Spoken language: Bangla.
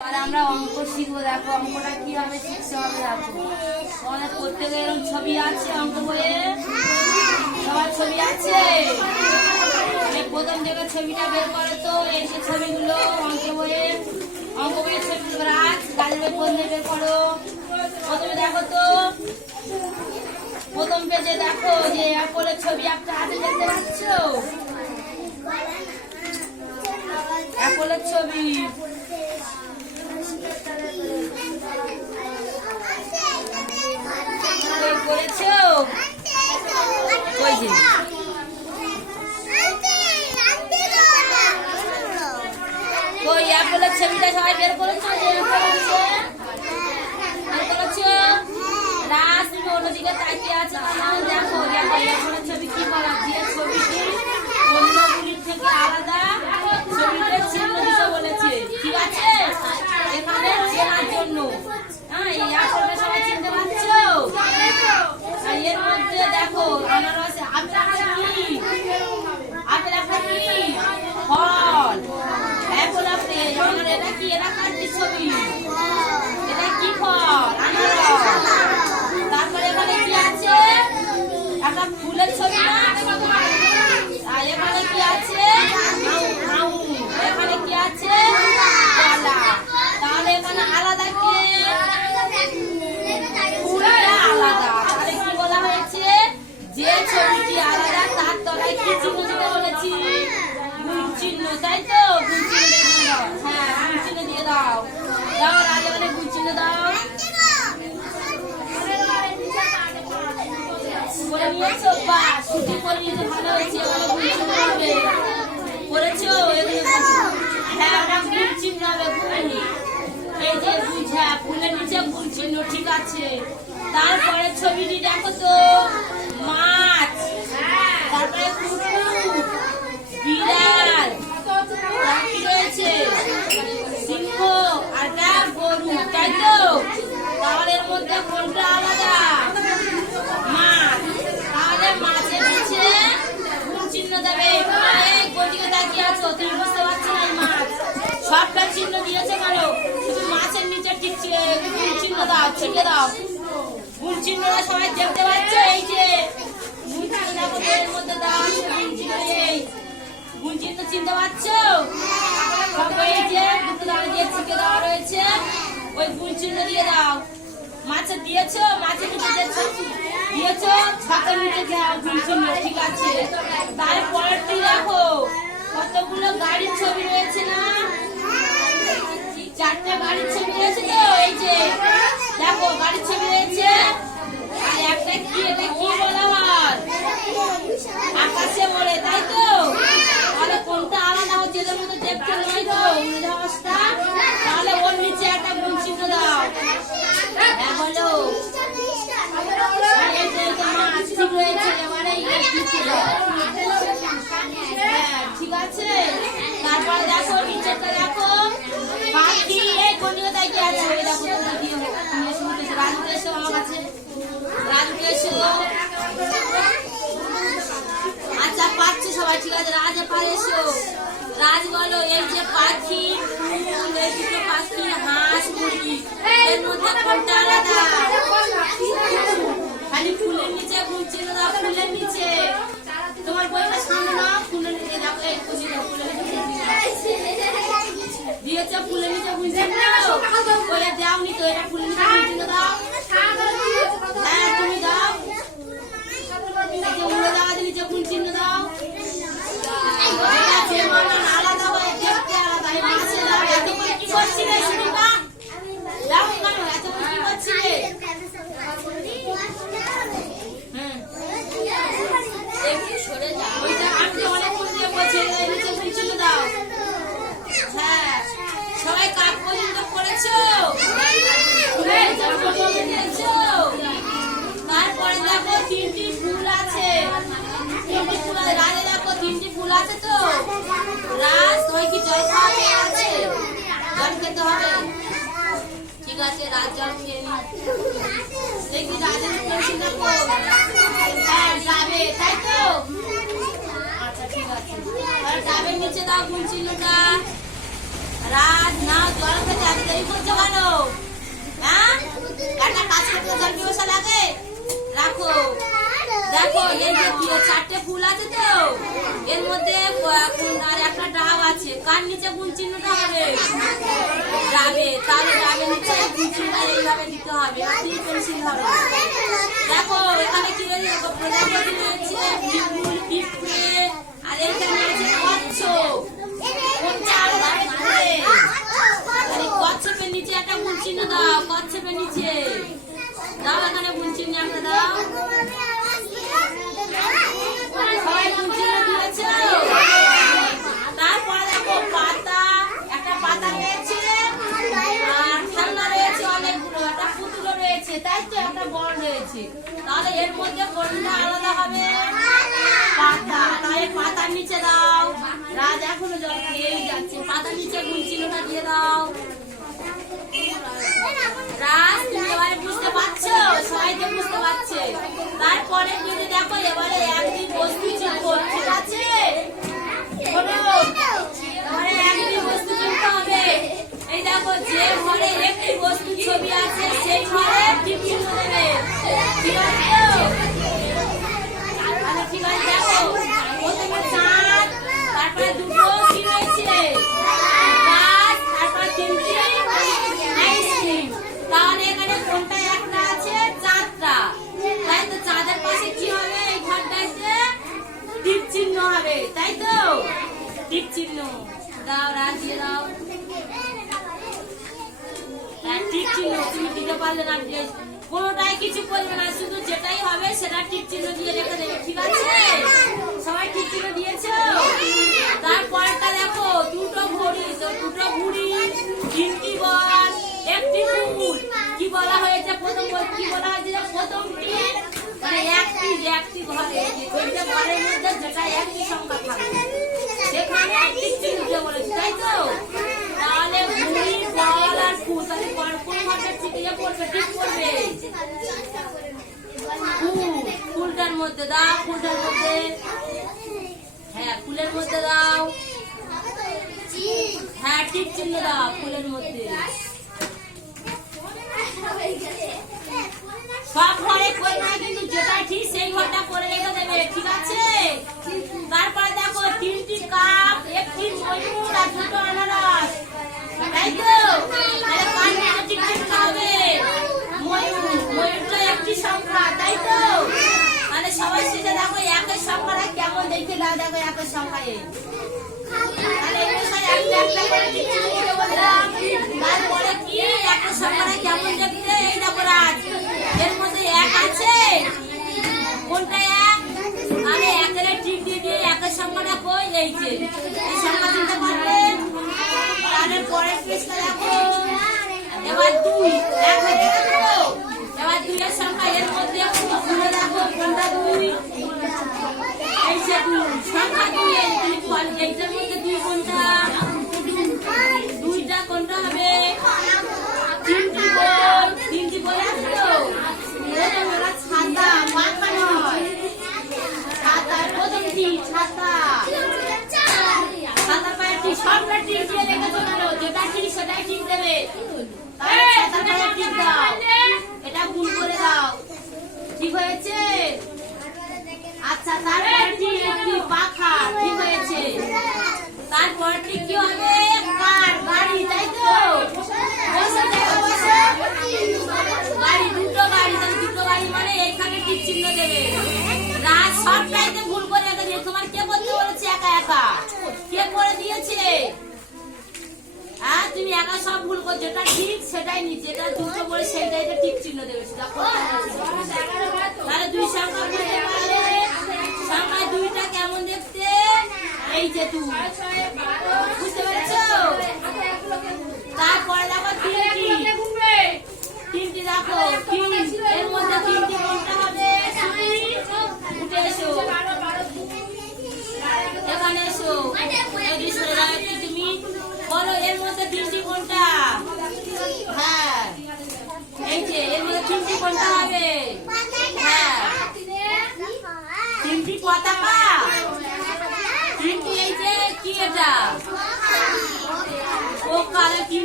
আর আমরা অঙ্ক শিখবো। দেখো অঙ্কটা কিভাবে শিখতে হবে। দেখো অনেক প্রত্যেকের এরকম ছবি আছে অঙ্ক বইয়ে, সবার ছবি আছে। প্রথম থেকে ছবিটা বের করো তো, এই যে ছবিগুলো অঙ্ক বইয়ে ছবিগুলো রাখ, কাজের বই প্রথমে বের করো। প্রথমে দেখো তো প্রথম পেজে দেখো যে অ্যাপলের ছবি একটা হাতে দেখতে পাচ্ছ, অ্যাপলের ছবি। করেছো ওই যে ওই অ্যাপলের ছবিটা সবাই বের করেছো, যে বের করেছো। রাজ তুমি অন্যদিকে তাকিয়ে আছে, দেখো অ্যাপলের ছবি কি করা দিয়ে ছবিটি অন্যগুলির থেকে আলাদা ছবিতে চিহ্ন দিতে বলেছে। ঠিক আছে, এখানে চেনার জন্য। হ্যাঁ, এই অ্যাপলটা সবাই চিনতে পারছো? এর মধ্যে দেখো আনারস, আপেল একটা কি ফল, অ্যাপল আপেল। আমার এটা কি, এটা কার ছবি? এটা কি ফল? আনারস। তারপরে এখানে কি আছে? একটা ফুলের ছবি না? আর এখানে কি আছে? এখানে কি আছে? কলা। তাহলে এখানে আলাদা কে? ফুলটা আলাদা। তাহলে কি বলা হয়েছে? যে ছবিটি আলাদা তার তলায় কি চিহ্ন দিতে বলেছি? গুণ চিহ্ন, তাই তো? গুণ চিহ্ন দিয়ে দাও। হ্যাঁ, গুণ চিহ্ন দিয়ে দাও। দাও আগে মানে গুণ চিহ্ন দাও। করে নিয়েছো? বাহ, ছুটি করে নিয়েছো, ভালো হয়েছে। এগুলো গুণ চিহ্ন হবে। করেছো? হ্যাঁ, ওটা গুণ চিহ্ন হবে। গুণ, এই যে বুঝা ফুলের নিচে গুণ চিহ্ন। ঠিক আছে, তারপরে ছবিটি দেখো তো, মাছ, তারপরে কুকুর, বিড়াল, কি রয়েছে? সিংহ, আর গরু, তাই তো? তাহলে এর মধ্যে কোনটা আলাদা? মাছ। তাহলে মাছের নিচে গুণ চিহ্ন দেবে। এই কোনদিকে তাকিয়ে আছো? তুমি বুঝতে পারছো না? মাছ সবটা চিহ্ন দিয়েছে, কেন শুধু মাছের নিচে ঠিক গুণ চিহ্ন দাও, ছেড়ে দাও। গুণ চিহ্নটা সবাই দেখতে পাচ্ছ? এই যে গুণ চিহ্ন এর মধ্যে দাও, গুণ চিহ্ন। এই গুণ চিহ্ন চিনতে পারছো? সবাই যে দুটো দাঁড়িয়ে দিয়ে ছিটে দেওয়া রয়েছে, ওই গুণ চিহ্ন দিয়ে দাও। মাছের দিয়েছো? মাছের নিচে দিয়েছো, ছকের নিচে দাও গুণ চিহ্ন। ঠিক আছে, তারপরটি দেখো কতগুলো গাড়ির ছবি রয়েছে না? চারটে গাড়ির ছবি রয়েছে তো, এই যে দেখো গাড়ির ছবি রয়েছে। আর একটা কি, এটা কি বলা হয়? আকাশে ওড়ে, তাই তো? তাহলে কোনটা আলাদা হচ্ছে? এদের মধ্যে দেখতে নয় তো উড়োজাহাজটা। তাহলে ওর নিচে একটা গুণ চিহ্ন দাও। হ্যাঁ বলো। ঠিক রয়েছে, এবারে হ্যাঁ ঠিক আছে। তারপরে দেখো নিচেটা দেখো পাখি। এই কোনিও তাই কি আছে? ওই দেখো রাজু এসো আমার কাছে, রাজু এসো। আচ্ছা পাচ্ছে সবাই, ঠিক আছে। রাজ পারে এসো। রাজ বলো, এই যে পাখি, ফুল, এই দুটো পাখি, হাঁস, মুরগি, এর মধ্যে কোনটা আলাদা? খালি ফুলের নিচে গুণ চিহ্ন দাও। ফুলের নিচে তোমার বইটা সামনে নাও, ফুলের নিচে দেখো। এই খুশি দাও, ফুলের নিচে দিয়েছো। ফুলের নিচে গুণ চিহ্ন বলে দাওনি তো? এটা ফুলের নিচে গুণ চিহ্ন দাও। হ্যাঁ তুমি দাও। উড়ে যাওয়া নিচে গুণ চিহ্ন দাও। আলাদা হয়ে দেখতে আলাদা। মাছের এত করে কি করছিলে? শুনিবা দাও কেন? এত করে কি করছিলে? সবাই কাক পর্যন্ত করেছো? তারপরে দেখো তিনটি ফুল আছে। তিনটি ফুল আছে। রাজে দেখো তিনটি ফুল আছে তো? রাজ তোমার কি জল খাওয়া আছে? জল খেতে হবে। ঠিক আছে, রাজ জল খেয়ে নি। দেখি রাজের হ্যাঁ যাবে, তাই তো? আচ্ছা ঠিক আছে, ডাবের নিচে দাও গুণ চিহ্নটা। রাজ নাও জল খেতে আসবে। জল পিপাসা লাগে? রাখো। দেখো এই যে 4টে ফুল আছে তো, এর মধ্যে আর একটা ডাব আছে। কার নিচে গুণ চিহ্নটা হবে? ডাবে। তাহলে ডাবের নিচে গুণ চিহ্নটা এইভাবে দিতে হবে, পেন্সিল হবে। দেখো এখানে কি রয়েছে? প্রজাপতি রয়েছে, বিপুল, পিঁপড়ে, আর এখানে আছে কচ্ছপ। কোনটা আলাদা হবে? কচ্ছপের নিচে একটা গুণ চিহ্ন দাও। কচ্ছপের নিচে দাও, এখানে গুণ চিহ্ন একটা দাও। সবাই গুণ চিহ্ন দিয়েছ? তারপরে দেখো পাতা, একটা পাতা রয়েছে, আর খেলনা রয়েছে অনেকগুলো, একটা পুতুলও রয়েছে, তাই তো? একটা বল রয়েছে। তাহলে এর মধ্যে কোনটা আলাদা হবে? পাতা। তাহলে পাতার নিচে দাও। রাজ এখনো জল খেয়েই যাচ্ছে। পাতার নিচে গুণ চিহ্নটা দিয়ে দাও। রাজ তুমি এবারে বুঝতে পারছো? সবাই তো বুঝতে পারছে। তারপরে যদি দেখো এবারে একটি বস্তু চিনবো, ঠিক আছে? এবারে একটি বস্তু চিনতে হবে। এই দেখো যে ঘরে একটি বস্তু ছবি আছে সেই ঘরে টিক চিহ্ন দেবে, ঠিক আছে? ঠিক আছে, দেখো প্রথমে চাঁদ, তারপরে দুটো কি রয়েছে? গাছ, তারপরে 3টি আইসক্রিম। তাহলে এখানে কোনটা একটা আছে? চাঁদটা। তাই তো? চাঁদের পাশে কি হবে? এই ঘরটাতে টিক চিহ্ন হবে, তাই তো? টিক চিহ্ন দাও, রাজ দিয়ে দাও। টিক চিহ্ন তুমি দিতে পারলে না, কোনোটাই কিছু করবে না, শুধু যেটাই হবে সেটা টিক চিহ্ন দিয়ে রেখে দেবে, ঠিক আছে? সবাই টিক চিহ্ন দিয়েছো? তারপরটা দেখো দুটো ঘড়ি, তো দুটো ঘুড়ি, 3টি বল, একটি ফুল। কি বলা হয়েছে? প্রথম কি বলা হয়েছে? প্রথমটি মানে একটি ঘরে, যে ঘরের মধ্যে যেটা একটি সংখ্যা থাকবে সেখানে টিক চিহ্ন দিয়ে বলেছে, তাই তো? তাহলে ঘুড়ি, বল আর ফুল, তাহলে কোন ঘরটা টিকে পড়বে? ঠিক করবে ফুলটার মধ্যে দাও। ফুলটার মধ্যে, হ্যাঁ ফুলের মধ্যে দাও। হ্যাঁ টিক চিহ্ন দাও ফুলের মধ্যে। সব ঘরে কই না, কিন্তু যেটা ঠিক সেই ঘরটা করে রেখে দেবে, ঠিক আছে? তারপরে দেখো 3টি কাপ, একটি ময়ূর আর দুটো আনারস, তাই তো? তাহলে কার নিচে টিক চিহ্ন হবে? ময়ূর। ময়ূরটা একটি সংখ্যা, তাই তো? তাহলে সবাই শেষে দেখো একের সংখ্যাটা কেমন দেখে দাও। দেখো একের সংখ্যায়, তাহলে একটা একটা করে টিক চিহ্ন দিয়ে বললাম। তারপরে কি একের সংখ্যাটা কেমন দেখতে? এই দেখো রাজ, এর মধ্যে 1 আছে। কোনটা 1? তাহলে একের টিক দিয়ে দিয়ে একের সংখ্যাটা কই? এই যে এই সংখ্যা চিনতে পারবে। তাহলে পরের পৃষ্ঠা দেখো, এবার 2, 1 হয়ে গেল। এবার 2 এর সংখ্যা, এর মধ্যে ঘুরে দেখো কোনটা 2? এই যে 2 সংখ্যা 2 এর এইটার মধ্যে 2 কোনটা? 2টা কোনটা হবে? 3টি বল। 3টি বল আছে তো? ওরা ছাতা, মাথা নয়, ছাতা। প্রথমটি ছাতা, ছাতা পায়ে টিক, সবটা টিক দিয়ে রেখেছো কেন? যেটা ঠিক সেটাই টিক দেবে। ছাতা পায়ে টিক দাও, এটা গুণ করে দাও, ঠিক হয়েছে? আচ্ছা, তারপরটি একটি পাখা, ঠিক হয়েছে? তারপরটি কি হবে? কার, গাড়ি, তাই তো? বসে দেখো, বসে গাড়ি, দুটো গাড়ি, তাহলে দুটো গাড়ি মানে এইখানে টিক চিহ্ন দেবে। রাজ সবটাইতে ভুল করে রেখেছে। তোমার কে করতে বলেছে? একা একা কে করে দিয়েছে? হ্যাঁ তুমি একা সব ভুল করছো, যেটা ঠিক সেটাই নিচে, এটা দুটো বলে সেটাই টিক চিহ্ন দেবে। তাহলে 2 সংখ্যা বুঝতে পারলে? সংখ্যা 2টা কেমন দেখতে? এই যে 2, বুঝতে পেরেছো? তারপরে দেখো 3টি দেখো, এর মধ্যে 3টি কোনটা হবে? উঠে এসো, এখানে এসো। তুমি বলো এর মধ্যে 3টি কোনটা? হ্যাঁ এই যে এর মধ্যে 3টি কোনটা হবে? হ্যাঁ 3টি পতাকা। 3টি এই যে কি এটা? ও কালে 3